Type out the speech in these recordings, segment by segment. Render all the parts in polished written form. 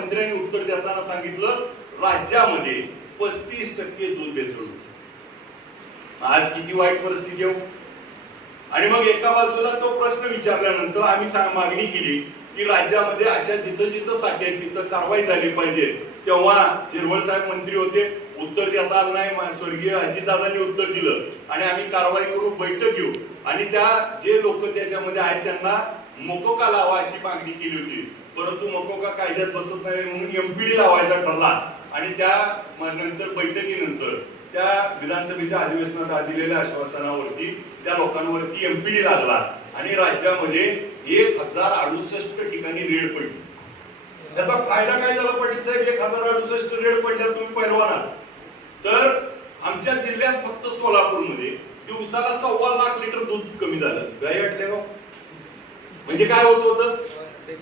मंत्र्यांनी उत्तर देताना सांगितलं राज्यामध्ये 35% दूध भेसळ. आज किती वाईट परिस्थिती आहे. आणि मग एका बाजूला तो प्रश्न विचारल्यानंतर आम्ही मागणी केली की राज्यामध्ये अशा जिथं जिथं साठे आहेत तिथं कारवाई झाली पाहिजे. तेव्हा झिरवळ साहेब मंत्री होते, उत्तर देता आलं नाही. स्वर्गीय अजितदादांनी उत्तर दिलं आणि आम्ही कारवाई करू, बैठक घेऊ आणि त्या जे लोक त्याच्यामध्ये आहेत त्यांना मकोका लावा अशी मागणी केली होती. परंतु मकोका कायद्यात बसत नाही म्हणून एमपीडी लावायचा ठरला आणि त्या नंतर बैठकीनंतर त्या विधानसभेच्या अधिवेशनात दिलेल्या आश्वासनावरती त्या लोकांवरती एमपीडी लागला आणि राज्यामध्ये 1068 ठिकाणी रेड पडली. त्याचा फायदा काय झाला पाटील साहेब? 1068 रेड पडल्या तुम्ही पहिलवानात. तर आमच्या जिल्ह्यात फक्त सोलापूरमध्ये दिवसाला 1.25 लाख लिटर दूध कमी झालं. गाय वाटल्या म्हणजे काय होत होतं?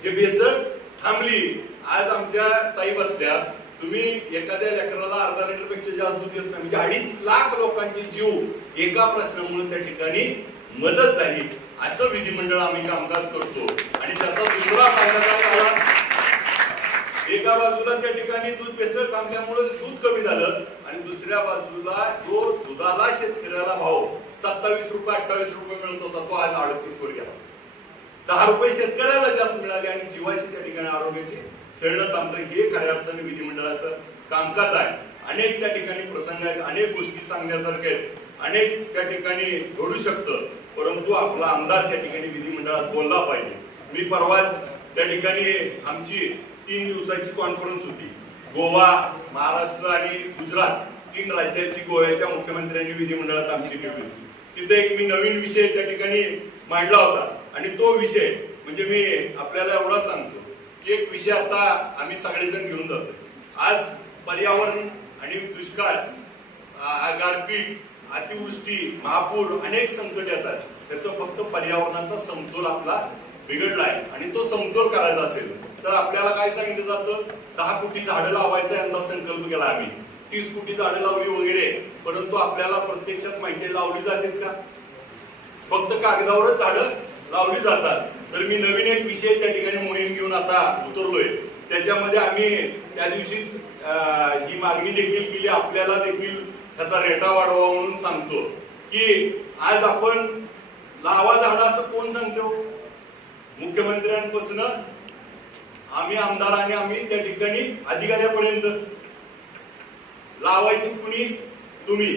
जे भेसळ थांबली. आज आमच्या ताई बसल्या, तुम्ही एखाद्या लेकराला अर्धा लिटर पेक्षा जास्त दूध देत नाही म्हणजे 2.5 लाख लोकांचे जीव एका प्रश्नामुळे त्या ठिकाणी मदत झाली. असं विधिमंडळ आम्ही कामकाज करतो आणि त्याचा दुसरा फायदा काय झाला? एका बाजूला त्या ठिकाणी दूध भेसळ थांबल्यामुळे दूध कमी झालं आणि दुसऱ्या बाजूला जो दुधाला शेतकऱ्याला भाव 27 रुपये 28 रुपये मिळत होता तो आज 38 वर गेला. 10 रुपये शेतकऱ्याला जास्त मिळाले आणि जीवाशी त्या ठिकाणी आरोग्याची खेळणं थांबतं. हे खऱ्या अर्थाने विधिमंडळाचं कामकाज आहे. अनेक त्या ठिकाणी प्रसंग आहेत, अनेक गोष्टी सांगण्यासारख्या आहेत, अनेक त्या ठिकाणी घडू शकतं. परंतु आपला आमदार त्या ठिकाणी विधिमंडळात बोलला पाहिजे. मी परवाच त्या ठिकाणी आमची 3 दिवसाची कॉन्फरन्स होती. गोवा, महाराष्ट्र आणि गुजरात 3 राज्याची गोव्याच्या मुख्यमंत्र्यांनी विधिमंडळात आमची ठेवली. तिथे एक मी नवीन विषय त्या ठिकाणी मांडला होता आणि तो विषय म्हणजे मी आपल्याला एवढा सांगतो की एक विषय आता आम्ही सगळेजण घेऊन जातो. आज पर्यावरण आणि दुष्काळ, गारपीट, अतिवृष्टी, महापूर अनेक संकट येतात. त्याचं फक्त पर्यावरणाचा समतोल आपला बिघडलाय आणि तो समतोल करायचा असेल तर आपल्याला काय सांगितलं जातं? 10 कोटी झाडं लावायचा यंदा संकल्प केला आम्ही. 30 कोटी झाडं लावली वगैरे. परंतु आपल्याला प्रत्यक्षात माहिती लावली जातात का? फक्त कागदावरच झाडं लावली जातात. तर मी नवीन एक विषय त्या ठिकाणी मोहीम घेऊन आता उतरलोय. त्याच्यामध्ये आम्ही त्या दिवशीच ही मागणी देखील केली, आपल्याला देखील त्याचा रेटा वाढवा म्हणून सांगतो की आज आपण लावा झाडं असं कोण सांगतो? मुख्यमंत्र्यांपासून आम्ही आमदार आणि आम्ही त्या ठिकाणी अधिकाऱ्यापर्यंत. लावायची कुणी? तुम्ही.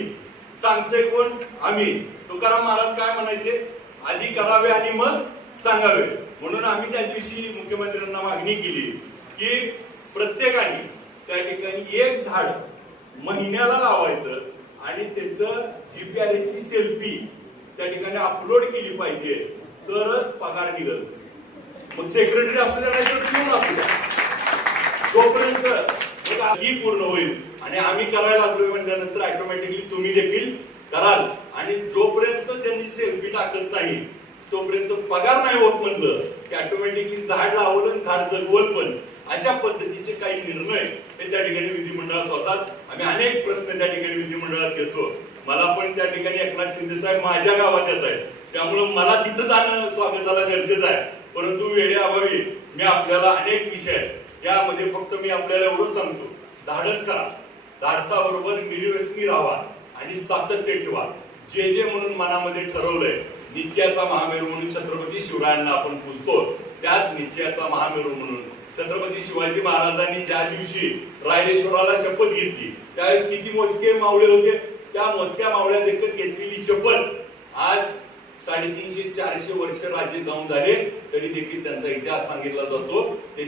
सांगते कोण? आम्ही. तुकाराम महाराज काय म्हणायचे? आधी करावे आणि मग सांगावे. म्हणून आम्ही त्या दिवशी मुख्यमंत्र्यांना मागणी केली की प्रत्येकाने त्या ठिकाणी 1 झाड महिन्याला लावायचं आणि त्याचं GPRS ची सेल्फी त्या ठिकाणी अपलोड केली पाहिजे तरच पगार निघेल. मग सेक्रेटरी असू द्या नाही तर पिऊन असू द्या. जोपर्यंत ही पूर्ण होईल आणि आम्ही करायला लागलोय म्हटल्यानंतर ऑटोमॅटिकली तुम्ही देखील कराल आणि जोपर्यंत त्यांनी सेल्फी टाकत नाही तोपर्यंत पगार नाही होत म्हणलं की ऑटोमॅटिकली झाड लावलं झाड जगवल. पण अशा पद्धतीचे काही निर्णय हे त्या ठिकाणी विधिमंडळात होतात. आम्ही अनेक प्रश्न त्या ठिकाणी विधिमंडळात घेतो. मला पण त्या ठिकाणी एकनाथ शिंदे साहेब माझ्या गावात येत आहेत त्यामुळे मला तिथं जाणं स्वागताला गरजेचं आहे. परंतु वेळेअभावी मी आपल्याला अनेक विषय आहेत यामध्ये फक्त मी आपल्याला एवढंच सांगतो, धाडस करा, धाडसाबरोबर निर्व्यसनी राहा आणि सातत्य ठेवा. जे जे म्हणून मनामध्ये ठरवलंय निश्चयाचा महामेरू म्हणून छत्रपती शिवरायांना आपण पूजतो, त्याच निश्चयाचा महामेरू म्हणून छत्रपती शिवाजी महाराजांनी ज्या दिवशी रायरेश्वराला शपथ घेतली त्यावेळेस किती मोजके मावळे होते? त्या मोजक्या मावळ्या देखत घेतलेली शपथ आज 350-400 वर्ष राजे जाऊन झाले तरी देखील त्यांचा इतिहास सांगितला जातो. ते